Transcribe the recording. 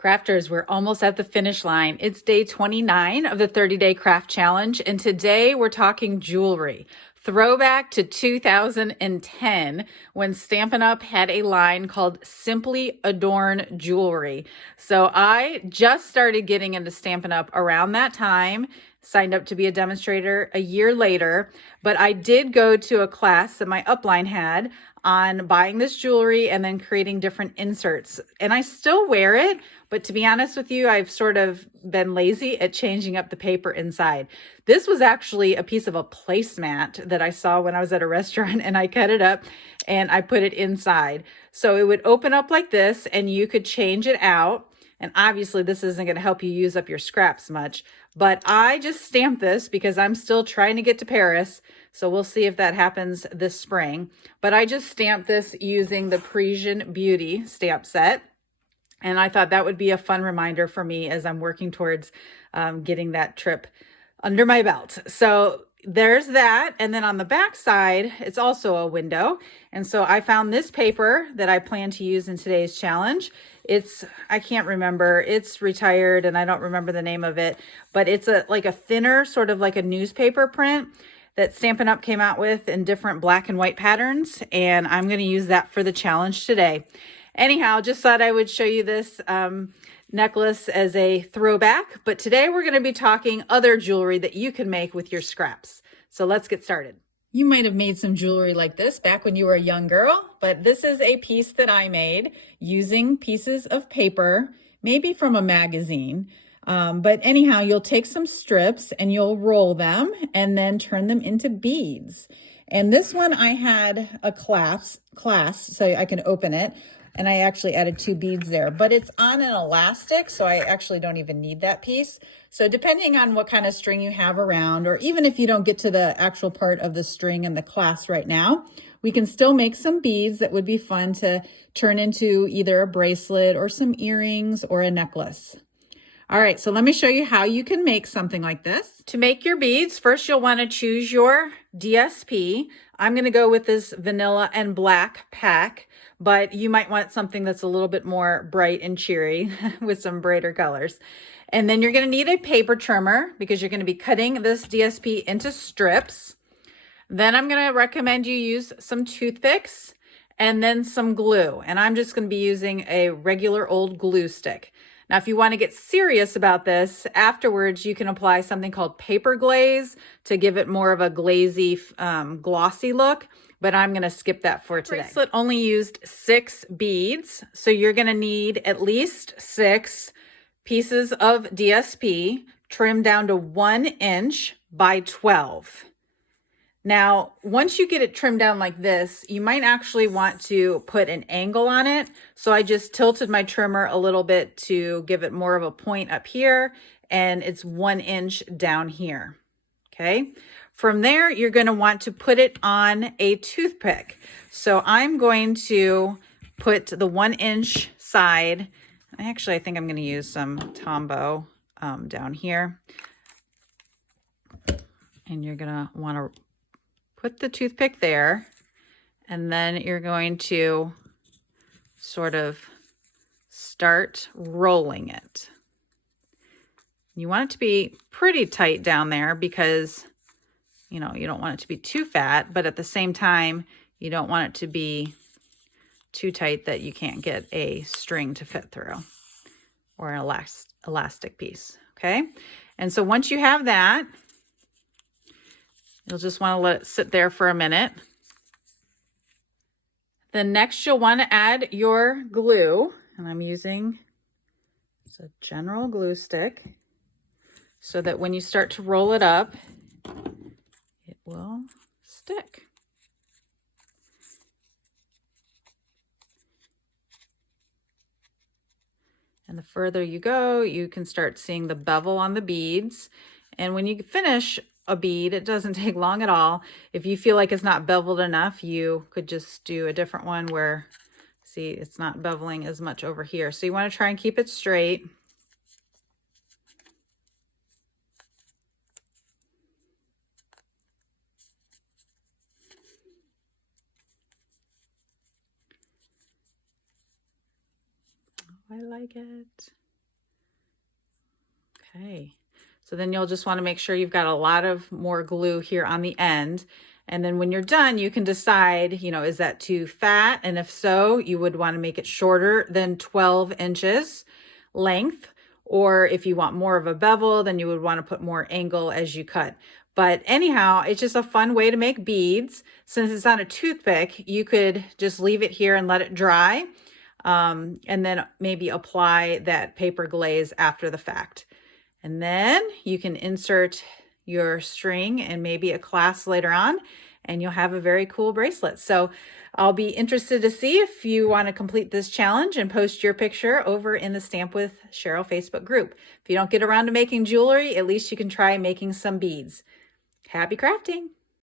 Crafters, we're almost at the finish line. It's day 29 of the 30-day craft challenge, and today we're talking jewelry. Throwback to 2010 when Stampin' Up! Had a line called Simply Adorn Jewelry. So I just started getting into Stampin' Up! Around that time, signed up to be a demonstrator a year later, but I did go to a class that my upline had on buying this jewelry and then creating different inserts. And I still wear it, but to be honest with you, I've sort of been lazy at changing up the paper inside. This was actually a piece of a placemat that I saw when I was at a restaurant, and I cut it up and I put it inside. So it would open up like this and you could change it out. And obviously this isn't going to help you use up your scraps much, but I just stamped this because I'm still trying to get to Paris. So we'll see if that happens this spring. But I just stamped this using the Parisian Beauty stamp set. And I thought that would be a fun reminder for me as I'm working towards getting that trip under my belt. So there's that. And then on the back side, it's also a window. And so I found this paper that I plan to use in today's challenge. I can't remember, it's retired and I don't remember the name of it, but it's like a thinner, sort of like a newspaper print that Stampin' Up! Came out with in different black and white patterns. And I'm going to use that for the challenge today. Anyhow, just thought I would show you this necklace as a throwback, but today we're going to be talking other jewelry that you can make with your scraps. So let's get started. You might have made some jewelry like this back when you were a young girl, but this is a piece that I made using pieces of paper, maybe from a magazine. But anyhow, you'll take some strips and you'll roll them and then turn them into beads. And this one I had a clasp so I can open it. And I actually added 2 beads there, but it's on an elastic, so I actually don't even need that piece. So depending on what kind of string you have around, or even if you don't get to the actual part of the string and the clasp right now, we can still make some beads that would be fun to turn into either a bracelet or some earrings or a necklace. All right, so let me show you how you can make something like this. To make your beads, first you'll want to choose your DSP. I'm going to go with this vanilla and black pack, but you might want something that's a little bit more bright and cheery with some brighter colors. And then you're going to need a paper trimmer because you're going to be cutting this DSP into strips. Then I'm going to recommend you use some toothpicks and then some glue. And I'm just going to be using a regular old glue stick. Now, if you want to get serious about this, afterwards you can apply something called paper glaze to give it more of a glazy, glossy look, but I'm going to skip that for today. The bracelet only used 6 beads, so you're going to need at least 6 pieces of DSP trimmed down to 1 inch by 12. Now, once you get it trimmed down like this, you might actually want to put an angle on it. So I just tilted my trimmer a little bit to give it more of a point up here, and it's 1 inch down here. Okay. From there, you're going to want to put it on a toothpick. So I'm going to put the 1 inch side. Actually, I think I'm going to use some Tombow down here. And you're going to want to put the toothpick there, and then you're going to sort of start rolling it. You want it to be pretty tight down there because, you know, you don't want it to be too fat, but at the same time, you don't want it to be too tight that you can't get a string to fit through or an elastic piece, okay? And so once you have that, you'll just want to let it sit there for a minute. Then next you'll want to add your glue, and I'm using a general glue stick so that when you start to roll it up, it will stick. And the further you go, you can start seeing the bevel on the beads. And when you finish a bead, it doesn't take long at all. If you feel like it's not beveled enough, you could just do a different one where, see, it's not beveling as much over here. So you want to try and keep it straight. I like it. Okay. So then you'll just want to make sure you've got a lot of more glue here on the end. And then when you're done, you can decide, is that too fat? And if so, you would want to make it shorter than 12 inches length. Or if you want more of a bevel, then you would want to put more angle as you cut. But anyhow, it's just a fun way to make beads. Since it's on a toothpick, you could just leave it here and let it dry. And then maybe apply that paper glaze after the fact. And then you can insert your string and maybe a clasp later on, and you'll have a very cool bracelet. So I'll be interested to see if you want to complete this challenge and post your picture over in the Stamp with Cheryl Facebook group. If you don't get around to making jewelry, at least you can try making some beads. Happy crafting!